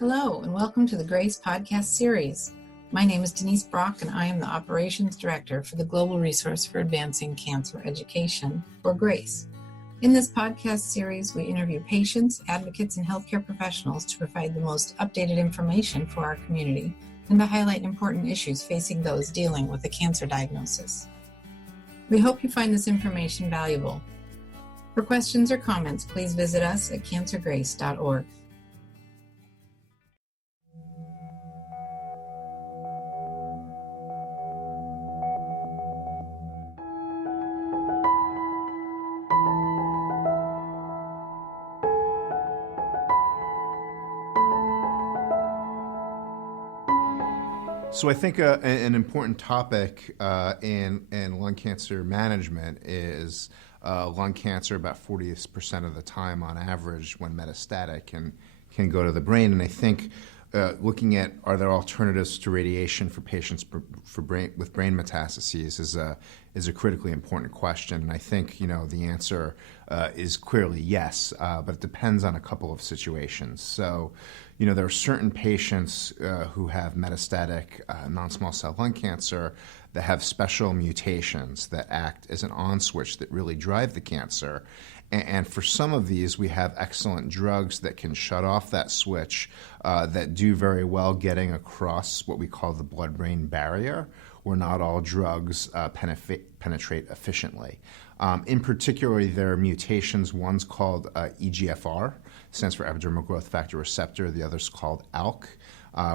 Hello, and welcome to the GRACE podcast series. My name is Denise Brock, and I am the Operations Director for the Global Resource for Advancing Cancer Education, or GRACE. In this podcast series, we interview patients, advocates, and healthcare professionals to provide the most updated information for our community and to highlight important issues facing those dealing with a cancer diagnosis. We hope you find this information valuable. For questions or comments, please visit us at cancergrace.org. So I think an important topic in lung cancer management is lung cancer about 40% of the time on average when metastatic can go to the brain. And I think looking at are there alternatives to radiation for patients with brain metastases is a critically important question. And I think the answer is clearly yes, but it depends on a couple of situations. So there are certain patients who have metastatic non-small cell lung cancer that have special mutations that act as an on switch that really drive the cancer. And for some of these, we have excellent drugs that can shut off that switch that do very well getting across what we call the blood-brain barrier, where not all drugs penetrate efficiently. In particular, there are mutations. One's called EGFR, stands for epidermal growth factor receptor. The other's called ALK,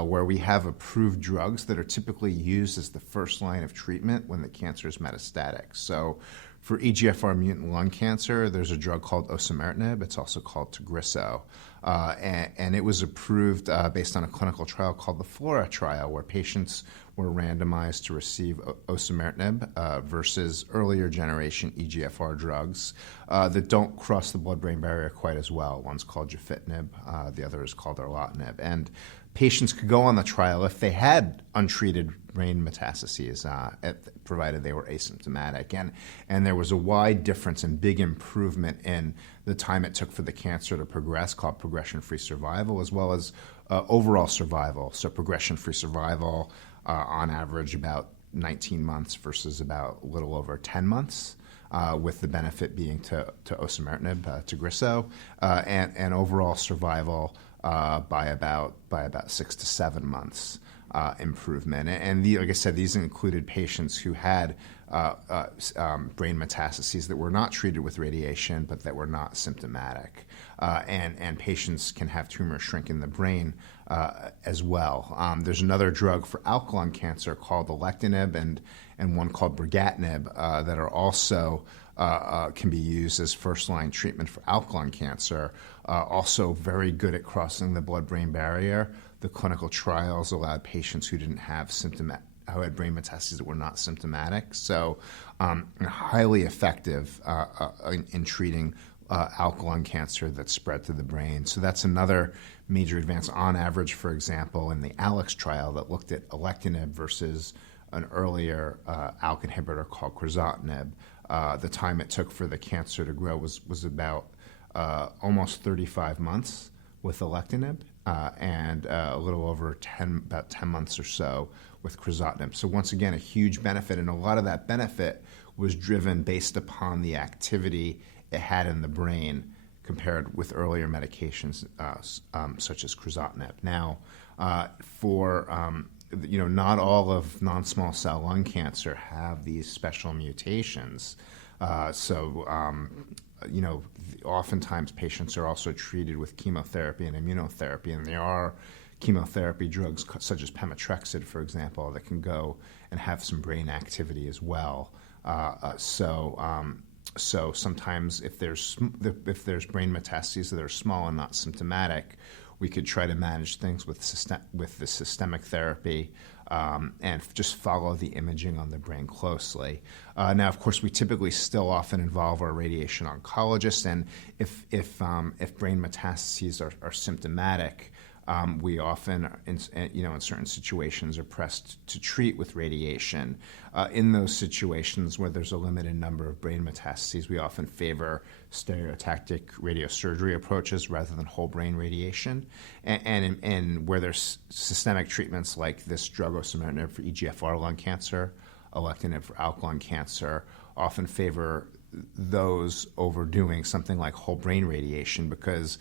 where we have approved drugs that are typically used as the first line of treatment when the cancer is metastatic. So for EGFR mutant lung cancer, there's a drug called osimertinib. It's also called Tagrisso. And it was approved based on a clinical trial called the FLORA trial, where patients were randomized to receive osimertinib versus earlier generation EGFR drugs that don't cross the blood-brain barrier quite as well. One's called Johathan, the other is called Alkaline. And patients could go on the trial if they had untreated brain metastases, provided they were asymptomatic. And there was a wide difference and big improvement in the time it took for the cancer to progress, called progression-free survival, as well as overall survival. So progression-free survival, on average, about 19 months versus about a little over 10 months. With the benefit being to osimertinib, Tagrisso, and overall survival by about 6 to 7 months improvement. And like I said, these included patients who had brain metastases that were not treated with radiation, but that were not symptomatic. And patients can have tumors shrink in the brain as well. There's another drug for alkaline cancer called alectinib and one called brigatinib that are also can be used as first-line treatment for alkaline cancer. Also very good at crossing the blood-brain barrier. The clinical trials allowed patients who didn't have who had brain metastases that were not symptomatic. So highly effective in treating alkaline cancer that's spread to the brain. So that's another major advance. On average, for example, in the ALEX trial that looked at alectinib versus an earlier ALK inhibitor called crizotinib, the time it took for the cancer to grow was about almost 35 months with alectinib and a little over about 10 months or so with crizotinib. So once again, a huge benefit, and a lot of that benefit was driven based upon the activity it had in the brain compared with earlier medications such as crizotinib. Now, not all of non-small cell lung cancer have these special mutations. Oftentimes patients are also treated with chemotherapy and immunotherapy, and there are chemotherapy drugs such as pemetrexed, for example, that can go and have some brain activity as well. So sometimes if there's brain metastases that are small and not symptomatic, we could try to manage things with the systemic therapy and just follow the imaging on the brain closely. Now, of course, we typically still often involve our radiation oncologist, and if brain metastases are symptomatic, We often, in certain situations, are pressed to treat with radiation. In those situations where there's a limited number of brain metastases, we often favor stereotactic radiosurgery approaches rather than whole brain radiation. And where there's systemic treatments like this drug osimertinib for EGFR lung cancer, alectinib for alkaline cancer, often favor those over doing something like whole brain radiation because,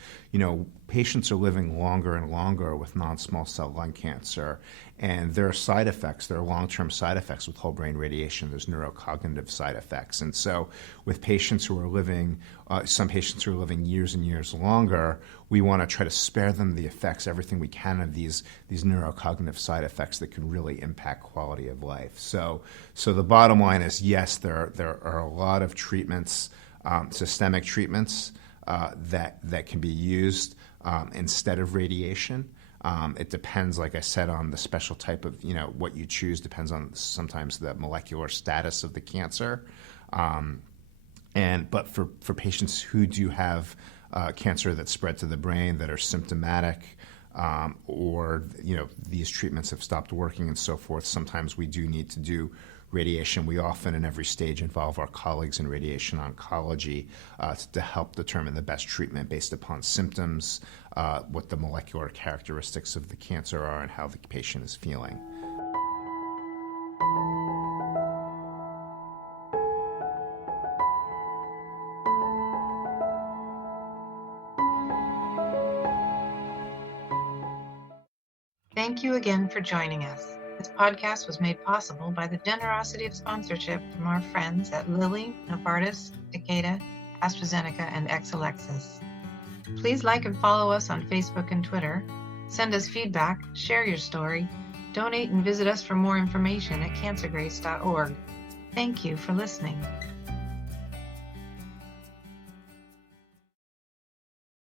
patients are living longer and longer with non-small cell lung cancer, and there are side effects. There are long-term side effects with whole brain radiation. There's neurocognitive side effects. And so with patients who are living, some patients who are living years and years longer, we want to try to spare them the effects, everything we can of these neurocognitive side effects that can really impact quality of life. So the bottom line is, yes, there are a lot of treatments, systemic treatments that can be used instead of radiation. It depends, like I said, on the special type of, what you choose, depends on sometimes the molecular status of the cancer. But for patients who do have cancer that's spread to the brain, that are symptomatic, or, these treatments have stopped working and so forth, sometimes we do need to do radiation. We often, in every stage, involve our colleagues in radiation oncology to help determine the best treatment based upon symptoms, what the molecular characteristics of the cancer are, and how the patient is feeling. Thank you again for joining us. This podcast was made possible by the generosity of sponsorship from our friends at Lilly, Novartis, Takeda, AstraZeneca, and Exelixis. Please like and follow us on Facebook and Twitter. Send us feedback, share your story, donate and visit us for more information at cancergrace.org. Thank you for listening.